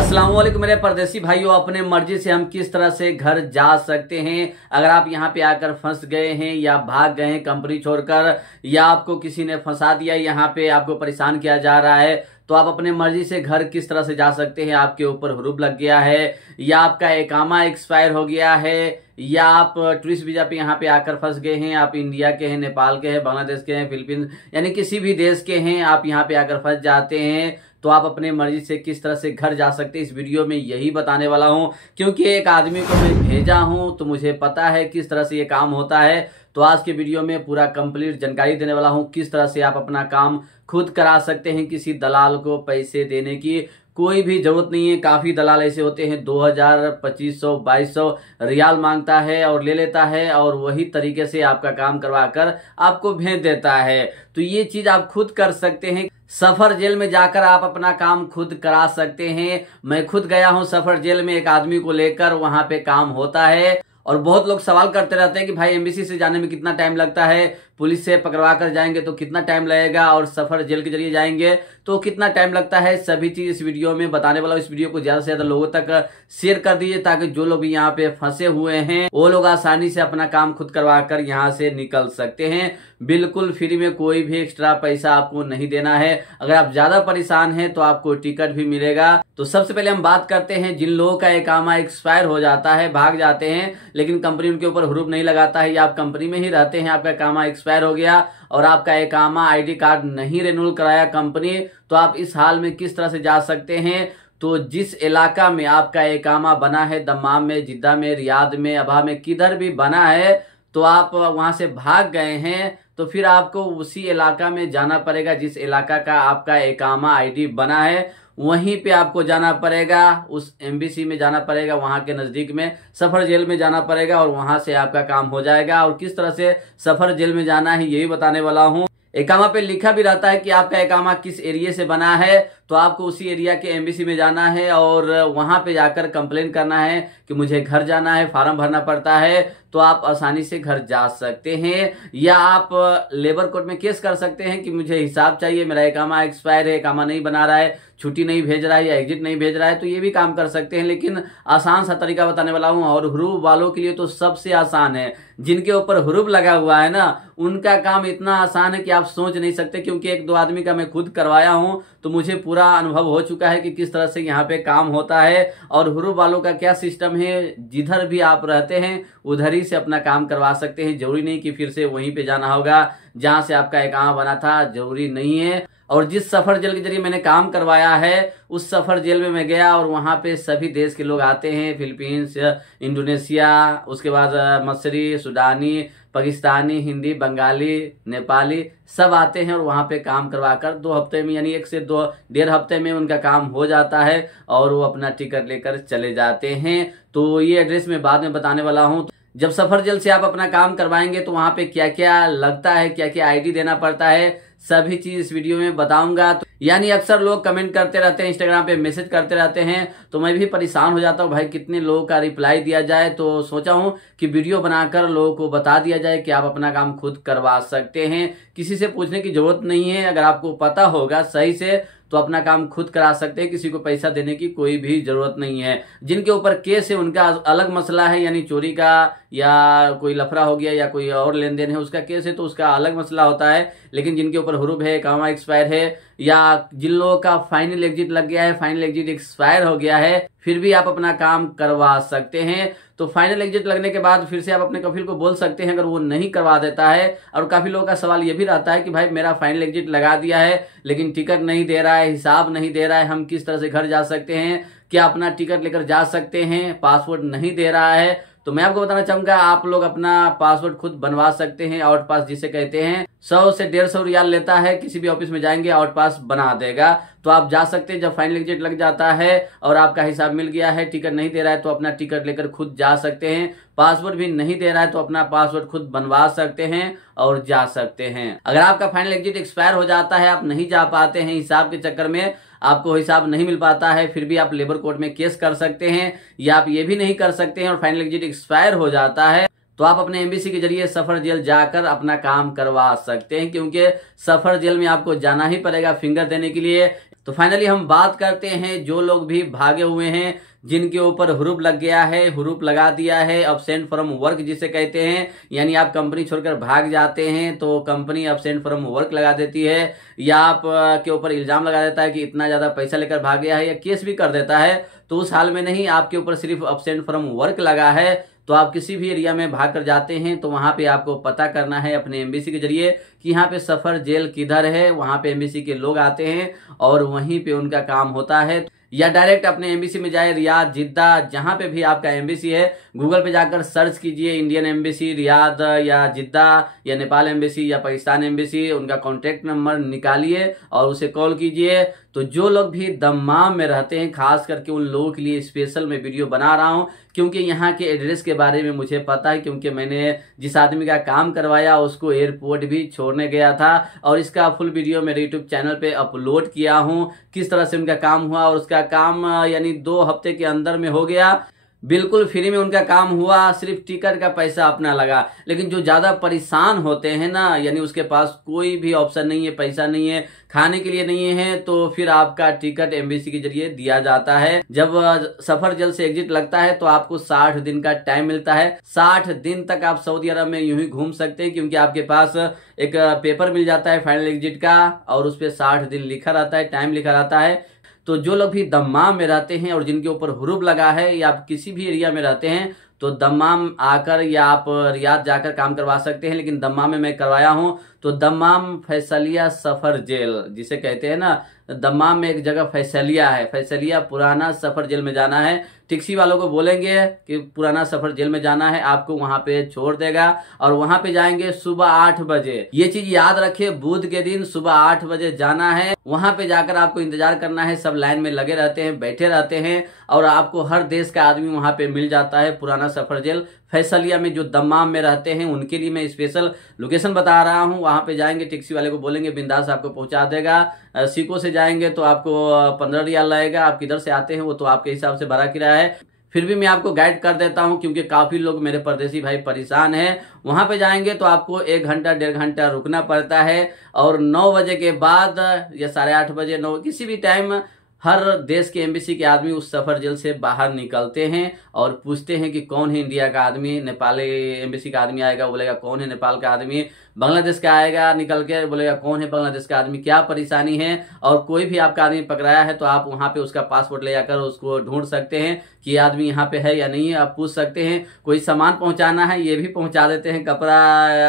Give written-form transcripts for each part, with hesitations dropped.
अस्सलाम वालेकुम मेरे परदेसी भाइयों, अपने मर्जी से हम किस तरह से घर जा सकते हैं। अगर आप यहाँ पे आकर फंस गए हैं या भाग गए हैं कंपनी छोड़कर, या आपको किसी ने फंसा दिया, यहाँ पे आपको परेशान किया जा रहा है, तो आप अपने मर्जी से घर किस तरह से जा सकते हैं। आपके ऊपर हुरूब लग गया है, या आपका इकामा एक्सपायर हो गया है, या आप टूरिस्ट वीजा पे यहाँ पे आकर फंस गए हैं। आप इंडिया के हैं, नेपाल के हैं, बांग्लादेश के हैं, फिलीपींस यानी किसी भी देश के हैं, आप यहाँ पे आकर फंस जाते हैं, तो आप अपने मर्जी से किस तरह से घर जा सकते हैं। इस वीडियो में यही बताने वाला हूं, क्योंकि एक आदमी को मैं भेजा हूं तो मुझे पता है किस तरह से ये काम होता है। तो आज के वीडियो में पूरा कंप्लीट जानकारी देने वाला हूं, किस तरह से आप अपना काम खुद करा सकते हैं। किसी दलाल को पैसे देने की कोई भी जरूरत नहीं है। काफी दलाल ऐसे होते हैं 2000, 2500, 2200 रियाल मांगता है और ले लेता है, और वही तरीके से आपका काम करवा कर आपको भेज देता है। तो ये चीज आप खुद कर सकते हैं। सफर जेल में जाकर आप अपना काम खुद करा सकते हैं। मैं खुद गया हूं सफर जेल में एक आदमी को लेकर, वहां पे काम होता है। और बहुत लोग सवाल करते रहते हैं कि भाई एम्बेसी से जाने में कितना टाइम लगता है, पुलिस से पकड़वा कर जाएंगे तो कितना टाइम लगेगा, और सफर जेल के जरिए जाएंगे तो कितना टाइम लगता है। सभी चीज इस वीडियो में बताने वाला हूं। इस वीडियो को ज्यादा से ज्यादा लोगों तक शेयर कर दीजिए, ताकि जो लोग भी यहाँ पे फंसे हुए हैं वो लोग आसानी से अपना काम खुद करवा कर यहाँ से निकल सकते हैं। बिल्कुल फ्री में, कोई भी एक्स्ट्रा पैसा आपको नहीं देना है। अगर आप ज्यादा परेशान हैं तो आपको टिकट भी मिलेगा। तो सबसे पहले हम बात करते हैं जिन लोगों का इकामा एक्सपायर हो जाता है, भाग जाते हैं, लेकिन कंपनी उनके ऊपर हुरूब नहीं लगाता है, या आप कंपनी में ही रहते हैं, आपका इकामा एक्सपायर हो गया और आपका इकामा आईडी कार्ड नहीं रिन्यूअल कराया कंपनी, तो आप इस हाल में किस तरह से जा सकते हैं। तो जिस इलाका में आपका इकामा बना है, दम्माम में, जिद्दा में, रियाद में, अबहा में, किधर भी बना है, तो आप वहां से भाग गए हैं, तो फिर आपको उसी इलाका में जाना पड़ेगा जिस इलाका का आपका इकामा आईडी बना है। वहीं पे आपको जाना पड़ेगा, उस एम्बेसी में जाना पड़ेगा, वहां के नजदीक में सफर जेल में जाना पड़ेगा, और वहां से आपका काम हो जाएगा। और किस तरह से सफर जेल में जाना है यही बताने वाला हूं। इकामा पे लिखा भी रहता है कि आपका इकामा किस एरिया से बना है, तो आपको उसी एरिया के एम्बेसी में जाना है और वहां पे जाकर कंप्लेन करना है कि मुझे घर जाना है। फॉर्म भरना पड़ता है, तो आप आसानी से घर जा सकते हैं। या आप लेबर कोर्ट में केस कर सकते हैं कि मुझे हिसाब चाहिए, मेरा इकामा एक्सपायर है, इकामा नहीं बना रहा है, छुट्टी नहीं भेज रहा है या एग्जिट नहीं भेज रहा है, तो ये भी काम कर सकते हैं। लेकिन आसान सा तरीका बताने वाला हूं, और हुरूब वालों के लिए तो सबसे आसान है। जिनके ऊपर हुरूब लगा हुआ है ना, उनका काम इतना आसान है कि आप सोच नहीं सकते। क्योंकि एक दो आदमी का मैं खुद करवाया हूं, तो मुझे पूरा अनुभव हो चुका है कि किस तरह से यहाँ पे काम होता है। और हुरूब वालों का क्या सिस्टम है, जिधर भी आप रहते हैं उधर ही से अपना काम करवा सकते हैं। जरूरी नहीं कि फिर से वहीं पे जाना होगा जहां से आपका इकामा बना था, जरूरी नहीं है। और जिस सफर जेल के जरिए मैंने काम करवाया है, उस सफर जेल में मैं गया और वहां पे सभी देश के लोग आते हैं, फिलीपींस, इंडोनेशिया, उसके बाद मसरी, सुडानी, पाकिस्तानी, हिंदी, बंगाली, नेपाली, सब आते हैं और वहां पे काम करवाकर 2 हफ्ते में, यानी 1 से 2 डेढ़ हफ्ते में उनका काम हो जाता है, और वो अपना टिकट लेकर चले जाते हैं। तो ये एड्रेस मैं बाद में बताने वाला हूँ। जब सफर जेल से आप अपना काम करवाएंगे तो वहां पे क्या क्या लगता है, क्या क्या आईडी देना पड़ता है, सभी चीज इस वीडियो में बताऊंगा। तो यानी अक्सर लोग कमेंट करते रहते हैं, इंस्टाग्राम पे मैसेज करते रहते हैं, तो मैं भी परेशान हो जाता हूँ भाई कितने लोगों का रिप्लाई दिया जाए। तो सोचा हूँ कि वीडियो बनाकर लोगों को बता दिया जाए कि आप अपना काम खुद करवा सकते हैं। किसी से पूछने की जरूरत नहीं है। अगर आपको पता होगा सही से तो अपना काम खुद करा सकते हैं। किसी को पैसा देने की कोई भी जरूरत नहीं है। जिनके ऊपर केस है उनका अलग मसला है, यानी चोरी का या कोई लफड़ा हो गया या कोई और लेन देन है उसका केस है, तो उसका अलग मसला होता है। लेकिन जिनके ऊपर हुरूब है, इकामा एक्सपायर है, या जिन लोगों का फाइनल एग्जिट लग गया है, फाइनल एग्जिट एक्सपायर हो गया है, फिर भी आप अपना काम करवा सकते हैं। तो फाइनल एग्जिट लगने के बाद फिर से आप अपने कफिल को बोल सकते हैं, अगर वो नहीं करवा देता है। और काफी लोगों का सवाल ये भी रहता है कि भाई मेरा फाइनल एग्जिट लगा दिया है लेकिन टिकट नहीं दे रहा है, हिसाब नहीं दे रहा है, हम किस तरह से घर जा सकते हैं, क्या अपना टिकट लेकर जा सकते हैं, पासपोर्ट नहीं दे रहा है। तो मैं आपको बताना चाहूंगा, आप लोग अपना पासपोर्ट खुद बनवा सकते हैं। आउट पास जिसे कहते हैं, 100 से 150 रियाल लेता है। किसी भी ऑफिस में जाएंगे आउट पास बना देगा, तो आप जा सकते हैं। जब फाइनल एग्जिट लग जाता है और आपका हिसाब मिल गया है, टिकट नहीं दे रहा है, तो अपना टिकट लेकर खुद जा सकते हैं। पासपोर्ट भी नहीं दे रहा है तो अपना पासपोर्ट खुद बनवा सकते हैं और जा सकते हैं। अगर आपका फाइनल एग्जिट एक्सपायर हो जाता है, आप नहीं जा पाते हैं, हिसाब के चक्कर में आपको हिसाब नहीं मिल पाता है, फिर भी आप लेबर कोर्ट में केस कर सकते हैं। या आप ये भी नहीं कर सकते हैं और फाइनल एग्जिट एक्सपायर हो जाता है, तो आप अपने एम्बेसी के जरिए सफर जेल जाकर अपना काम करवा सकते हैं। क्योंकि सफर जेल में आपको जाना ही पड़ेगा फिंगर देने के लिए। तो फाइनली हम बात करते हैं जो लोग भी भागे हुए हैं, जिनके ऊपर हुरूप लग गया है, हुरूप लगा दिया है, अब्सेंट फ्रॉम वर्क जिसे कहते हैं, यानी आप कंपनी छोड़कर भाग जाते हैं तो कंपनी अब्सेंट फ्रॉम वर्क लगा देती है, या आप के ऊपर इल्जाम लगा देता है कि इतना ज्यादा पैसा लेकर भाग गया है, या केस भी कर देता है। तो उस हाल में नहीं, आपके ऊपर सिर्फ अब्सेंट फ्रॉम वर्क लगा है तो आप किसी भी एरिया में भाग कर जाते हैं तो वहां पे आपको पता करना है अपने एमबीसी के जरिए कि यहाँ पे सफर जेल किधर है। वहां पे एमबीसी के लोग आते हैं और वहीं पे उनका काम होता है, या डायरेक्ट अपने एमबीसी में जाए, रियाद, जिद्दा, जहां पे भी आपका एमबीसी है, गूगल पे जाकर सर्च कीजिए इंडियन एम्बेसी रियाद या जिद्दा या नेपाल एम्बेसी या पाकिस्तान एम्बेसी, उनका कॉन्टेक्ट नंबर निकालिए और उसे कॉल कीजिए। तो जो लोग भी दम्माम में रहते हैं, खास करके उन लोगों के लिए स्पेशल मैं वीडियो बना रहा हूं, क्योंकि यहाँ के एड्रेस के बारे में मुझे पता है, क्योंकि मैंने जिस आदमी का काम करवाया उसको एयरपोर्ट भी छोड़ने गया था और इसका फुल वीडियो मेरे यूट्यूब चैनल पे अपलोड किया हूँ, किस तरह से उनका काम हुआ। और उसका काम यानी 2 हफ्ते के अंदर में हो गया, बिल्कुल फ्री में उनका काम हुआ, सिर्फ टिकट का पैसा अपना लगा। लेकिन जो ज्यादा परेशान होते हैं ना, यानी उसके पास कोई भी ऑप्शन नहीं है, पैसा नहीं है, खाने के लिए नहीं है, तो फिर आपका टिकट एम्बेसी के जरिए दिया जाता है। जब सफर जल्द से एग्जिट लगता है तो आपको 60 दिन का टाइम मिलता है। 60 दिन तक आप सऊदी अरब में यूं ही घूम सकते हैं, क्योंकि आपके पास एक पेपर मिल जाता है फाइनल एग्जिट का और उस पर 60 दिन लिखा रहता है, टाइम लिखा रहता है। तो जो लोग भी दम्माम में रहते हैं और जिनके ऊपर हुरूप लगा है, या आप किसी भी एरिया में रहते हैं, तो दम्माम आकर या आप रियाद जाकर काम करवा सकते हैं। लेकिन दम्माम में मैं करवाया हूं, तो दम्माम फैसलिया सफर जेल जिसे कहते हैं ना, दम्माम में एक जगह फैसलिया है, फैसलिया पुराना सफर जेल में जाना है। टैक्सी वालों को बोलेंगे कि पुराना सफर जेल में जाना है, आपको वहां पे छोड़ देगा और वहां पे जाएंगे सुबह 8 बजे। ये चीज याद रखिए, बुध के दिन सुबह 8 बजे जाना है। वहां पे जाकर आपको इंतजार करना है, सब लाइन में लगे रहते हैं, बैठे रहते हैं और आपको हर देश का आदमी वहां पे मिल जाता है। पुराना सफर जेल फैसलिया में जो दम्माम में रहते हैं उनके लिए मैं स्पेशल लोकेशन बता रहा हूं। वहां पे जाएंगे, टैक्सी वाले को बोलेंगे बिंदास आपको पहुंचा देगा। सीको से जाएंगे तो आपको 15 रियाल लगेगा, आप किधर से आते हैं वो तो आपके हिसाब से भाड़ा किराया है। फिर भी मैं आपको गाइड कर देता हूं, क्योंकि काफी लोग मेरे परदेसी भाई परेशान हैं। वहां पे जाएंगे तो आपको 1 घंटा 1.5 घंटा रुकना पड़ता है और 9 बजे के बाद या 8:30 बजे, 9 किसी भी टाइम हर देश के एम्बेसी के आदमी उस सफर जेल से बाहर निकलते हैं और पूछते हैं कि कौन है इंडिया का आदमी। नेपाली एम्बेसी का आदमी आएगा, बोलेगा कौन है नेपाल का आदमी। बांग्लादेश का आएगा, निकल के बोलेगा कौन है बांग्लादेश का आदमी, क्या परेशानी है। और कोई भी आपका आदमी पकड़ाया है तो आप वहां पे उसका पासपोर्ट ले जाकर उसको ढूंढ सकते हैं कि आदमी यहाँ पे है या नहीं है। आप पूछ सकते हैं। कोई सामान पहुंचाना है ये भी पहुंचा देते हैं, कपड़ा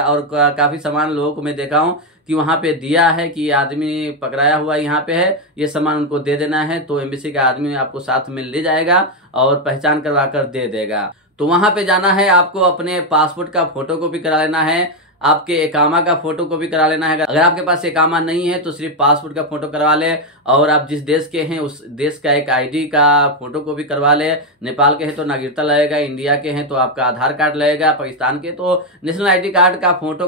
और काफी सामान लोगों को मैं देखा हूँ कि वहां पे दिया है कि आदमी पकड़ाया हुआ यहाँ पे है, ये सामान उनको दे देना है। तो एम्बेसी का आदमी आपको साथ में ले जाएगा और पहचान करवा कर दे देगा। तो वहां पे जाना है, आपको अपने पासपोर्ट का फोटो कॉपी करा लेना है, आपके एकामा का फोटो कॉपी करा लेना है। अगर आपके पास एकामा नहीं है तो सिर्फ पासपोर्ट का फोटो करवा ले, और आप जिस देश के हैं उस देश का एक आईडी का फोटो कॉपी करवा ले। नेपाल के हैं तो नागरिकता लगेगा, इंडिया के हैं तो आपका आधार कार्ड लगेगा, पाकिस्तान के तो नेशनल आईडी कार्ड का फोटो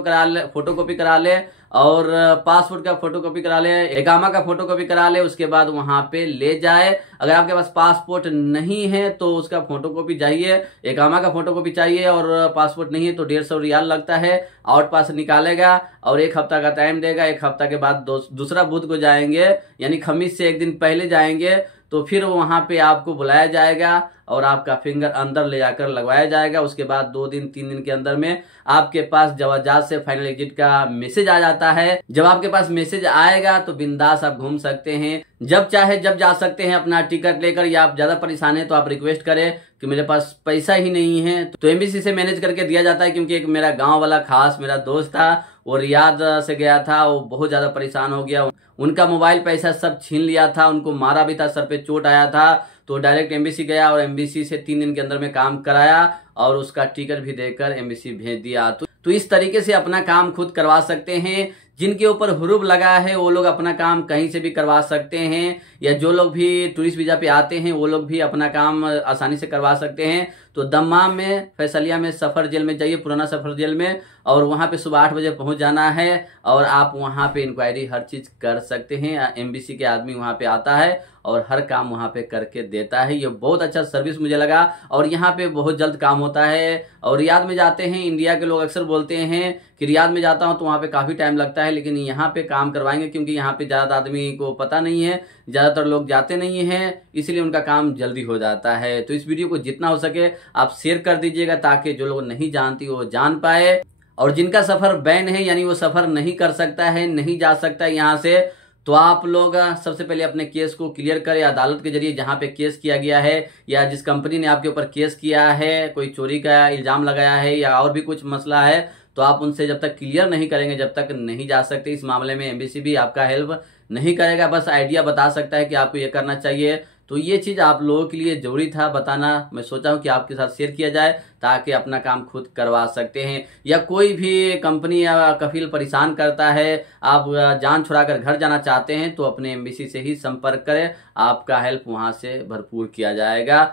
कॉपी करा ले, और पासपोर्ट का फोटो कॉपी करा ले, एकामा का फोटो कॉपी करा ले। उसके बाद वहां पे ले जाए। अगर आपके पास पासपोर्ट नहीं है तो उसका फोटो कॉपी चाहिए, एकामा का फोटो कॉपी चाहिए, और पासपोर्ट नहीं है तो 150 रियाल लगता है। आउट पास निकालेगा और 1 हफ्ता का टाइम देगा। 1 हफ्ता के बाद दूसरा बुध को जाएंगे, यानी खमीस से 1 दिन पहले जाएंगे, तो फिर वहां पे आपको बुलाया जाएगा और आपका फिंगर अंदर ले जाकर लगवाया जाएगा। उसके बाद 2 दिन 3 दिन के अंदर में आपके पास जवाजात से फाइनल एग्जिट का मैसेज आ जाता है। जब आपके पास मैसेज आएगा तो बिंदास आप घूम सकते हैं, जब चाहे जब जा सकते हैं अपना टिकट लेकर। या आप ज्यादा परेशान है तो आप रिक्वेस्ट करें कि मेरे पास पैसा ही नहीं है, तो एम्बेसी से मैनेज करके दिया जाता है। क्योंकि एक मेरा गांव वाला खास मेरा दोस्त था, वो रियाद से गया था, वो बहुत ज्यादा परेशान हो गया, उनका मोबाइल पैसा सब छीन लिया था, उनको मारा भी था, सर पे चोट आया था। तो डायरेक्ट एम्बेसी गया और एम्बेसी से 3 दिन के अंदर में काम कराया और उसका टिकट भी देकर एम्बेसी भेज दिया। तो इस तरीके से अपना काम खुद करवा सकते हैं। जिनके ऊपर हुरूप लगा है वो लोग अपना काम कहीं से भी करवा सकते हैं, या जो लोग भी टूरिस्ट वीजा पे आते हैं वो लोग भी अपना काम आसानी से करवा सकते हैं। तो दम्माम में फैसलिया में सफर जेल में जाइए, पुराना सफर जेल में, और वहां पे सुबह 8 बजे पहुंच जाना है और आप वहां पे इंक्वायरी हर चीज कर सकते हैं। एम्बेसी के आदमी वहां पे आता है और हर काम वहां पे करके देता है। ये बहुत अच्छा सर्विस मुझे लगा और यहाँ पे बहुत जल्द काम होता है। और रियाद में जाते हैं, इंडिया के लोग अक्सर बोलते हैं कि रियाद में जाता हूं तो वहां पे काफी टाइम लगता है, लेकिन यहाँ पे काम करवाएंगे क्योंकि यहाँ पे ज्यादा आदमी को पता नहीं है, ज्यादातर लोग जाते नहीं हैं, इसलिए उनका काम जल्दी हो जाता है। तो इस वीडियो को जितना हो सके आप शेयर कर दीजिएगा ताकि जो लोग नहीं जानती वो जान पाए। और जिनका सफर बैन है यानी वो सफर नहीं कर सकता है, नहीं जा सकता है यहाँ से, तो आप लोग सबसे पहले अपने केस को क्लियर करें अदालत के जरिए, जहां पे केस किया गया है या जिस कंपनी ने आपके ऊपर केस किया है, कोई चोरी का इल्जाम लगाया है या और भी कुछ मसला है, तो आप उनसे जब तक क्लियर नहीं करेंगे जब तक नहीं जा सकते। इस मामले में एम्बेसी भी आपका हेल्प नहीं करेगा, बस आइडिया बता सकता है कि आपको ये करना चाहिए। तो ये चीज आप लोगों के लिए जरूरी था बताना, मैं सोचा हूं कि आपके साथ शेयर किया जाए ताकि अपना काम खुद करवा सकते हैं। या कोई भी कंपनी या कफील परेशान करता है, आप जान छुड़ाकर घर जाना चाहते हैं तो अपने एम्बेसी से ही संपर्क करें, आपका हेल्प वहां से भरपूर किया जाएगा।